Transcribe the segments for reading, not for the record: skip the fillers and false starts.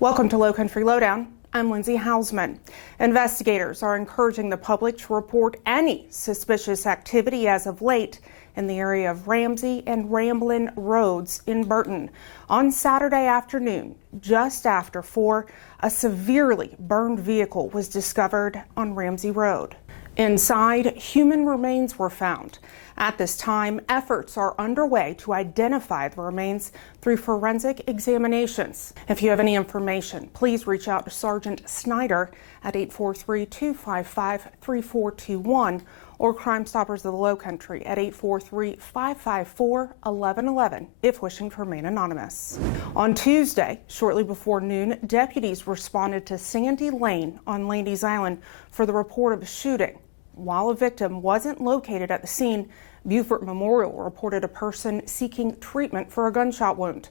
Welcome to Lowcountry Lowdown. I'm Lindsay Hausman. Investigators are encouraging the public to report any suspicious activity as of late in the area of Ramsey and Ramblin roads in Burton. On Saturday afternoon, just after 4, a severely burned vehicle was discovered on Ramsey Road. Inside, human remains were found. At this time, efforts are underway to identify the remains through forensic examinations. If you have any information, please reach out to Sergeant Snyder at 843-255-3421 or Crime Stoppers of the Lowcountry at 843-554-1111 if wishing to remain anonymous. On Tuesday, shortly before noon, deputies responded to Sandy Lane on Landy's Island for the report of a shooting. While a victim wasn't located at the scene, Beaufort Memorial reported a person seeking treatment for a gunshot wound.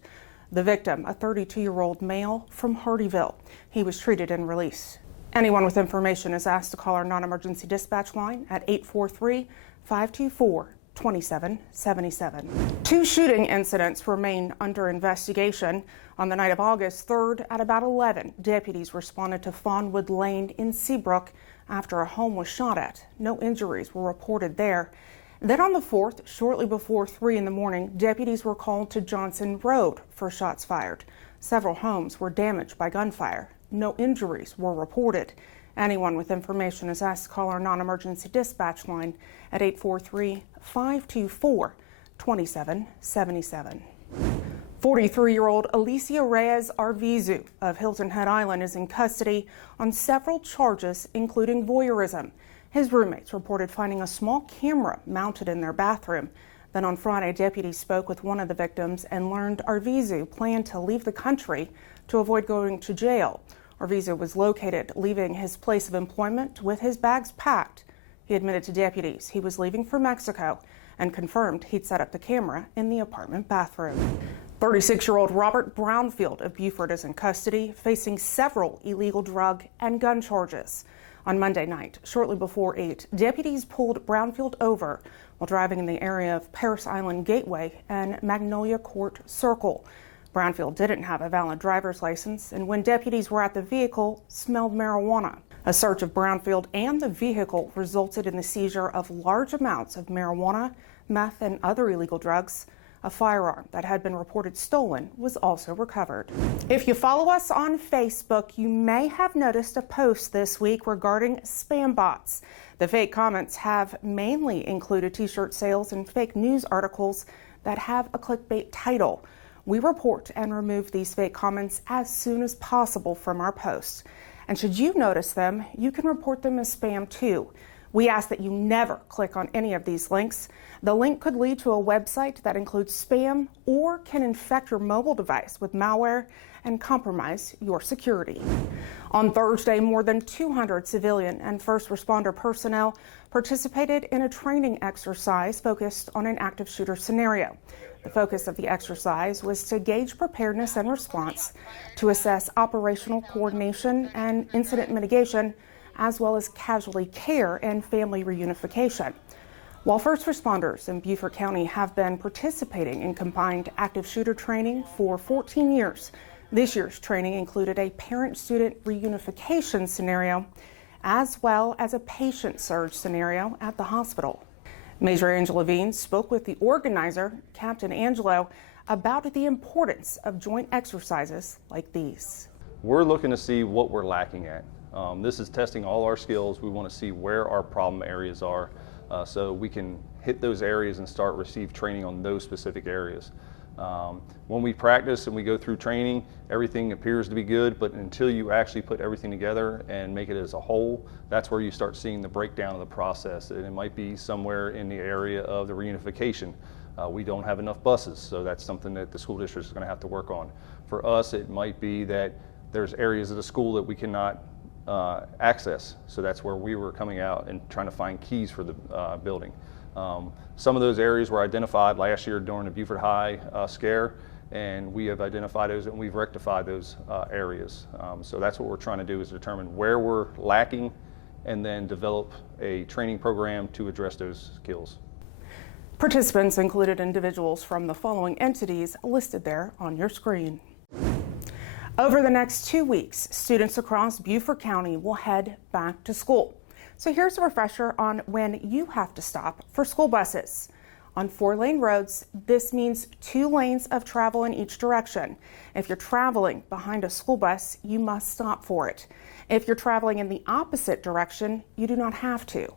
The victim, a 32-year-old male from Hardyville. He was treated and released. Anyone with information is asked to call our non-emergency dispatch line at 843-524-2777. 2 shooting incidents remain under investigation. On the night of August 3rd at about 11, deputies responded to Fawnwood Lane in Seabrook after a home was shot at. No injuries were reported there. Then on the 4th, shortly before 3 in the morning, deputies were called to Johnson Road for shots fired. Several homes were damaged by gunfire. No injuries were reported. Anyone with information is asked to call our non-emergency dispatch line at 843-524-2777. 43-year-old Alicia Reyes Arvizu of Hilton Head Island is in custody on several charges, including voyeurism. His roommates reported finding a small camera mounted in their bathroom. Then on Friday, deputies spoke with one of the victims and learned Arvizu planned to leave the country to avoid going to jail. Arvizu was located leaving his place of employment with his bags packed. He admitted to deputies he was leaving for Mexico and confirmed he'd set up the camera in the apartment bathroom. 36-year-old Robert Brownfield of Beaufort is in custody, facing several illegal drug and gun charges. On Monday night, shortly before 8, deputies pulled Brownfield over while driving in the area of Paris Island Gateway and Magnolia Court Circle. Brownfield didn't have a valid driver's license, and when deputies were at the vehicle, smelled marijuana. A search of Brownfield and the vehicle resulted in the seizure of large amounts of marijuana, meth, and other illegal drugs. A firearm that had been reported stolen was also recovered. If you follow us on Facebook, you may have noticed a post this week regarding spam bots. The fake comments have mainly included t-shirt sales and fake news articles that have a clickbait title. We report and remove these fake comments as soon as possible from our posts. And should you notice them, you can report them as spam too. We ask that you never click on any of these links. The link could lead to a website that includes spam or can infect your mobile device with malware and compromise your security. On Thursday, more than 200 civilian and first responder personnel participated in a training exercise focused on an active shooter scenario. The focus of the exercise was to gauge preparedness and response, to assess operational coordination and incident mitigation, as well as casualty care and family reunification. While first responders in Beaufort County have been participating in combined active shooter training for 14 years, this year's training included a parent-student reunification scenario, as well as a patient surge scenario at the hospital. Major Angela Levine spoke with the organizer, Captain Angelo, about the importance of joint exercises like these. We're looking to see what we're lacking at. This is testing all our skills. We want to see where our problem areas are so we can hit those areas and start receive training on those specific areas. When we practice and we go through training, everything appears to be good, but until you actually put everything together and make it as a whole, that's where you start seeing the breakdown of the process. And it might be somewhere in the area of the reunification. We don't have enough buses, so that's something that the school district is going to have to work on. For us, it might be that there's areas of the school that we cannot access. So that's where we were coming out and trying to find keys for the building. Some of those areas were identified last year during the Beaufort High scare, and we have identified those and we've rectified those areas. So that's what we're trying to do, is determine where we're lacking and then develop a training program to address those skills. Participants included individuals from the following entities listed there on your screen. Over the next 2 weeks, students across Beaufort County will head back to school. So here's a refresher on when you have to stop for school buses. On 4-lane roads, this means 2 lanes of travel in each direction. If you're traveling behind a school bus, you must stop for it. If you're traveling in the opposite direction, you do not have to.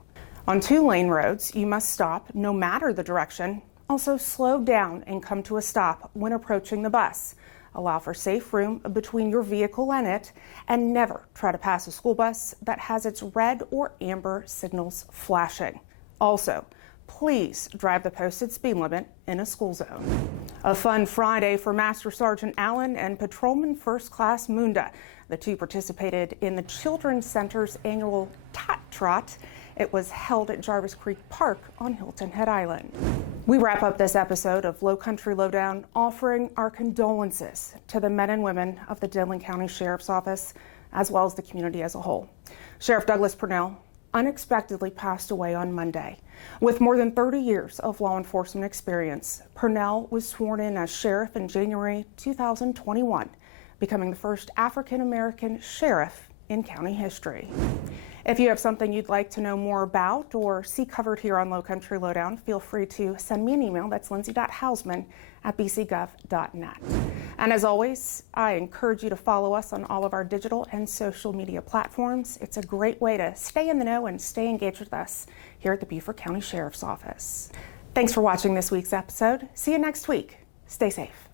On 2-lane roads, you must stop no matter the direction. Also slow down and come to a stop when approaching the bus. Allow for safe room between your vehicle and it, and never try to pass a school bus that has its red or amber signals flashing. Also, please drive the posted speed limit in a school zone. A fun Friday for Master Sergeant Allen and Patrolman First Class Munda. The two participated in the Children's Center's annual Trot. It was held at Jarvis Creek Park on Hilton Head Island. We wrap up this episode of Lowcountry Lowdown offering our condolences to the men and women of the Dillion County Sheriff's Office, as well as the community as a whole. Sheriff Douglas Pernell unexpectedly passed away on Monday. With more than 30 years of law enforcement experience, Pernell was sworn in as sheriff in January 2021, becoming the first African-American sheriff in county history. If you have something you'd like to know more about or see covered here on Lowcountry Lowdown, feel free to send me an email. That's lindsay.hausman@bcgov.net. And as always, I encourage you to follow us on all of our digital and social media platforms. It's a great way to stay in the know and stay engaged with us here at the Beaufort County Sheriff's Office. Thanks for watching this week's episode. See you next week. Stay safe.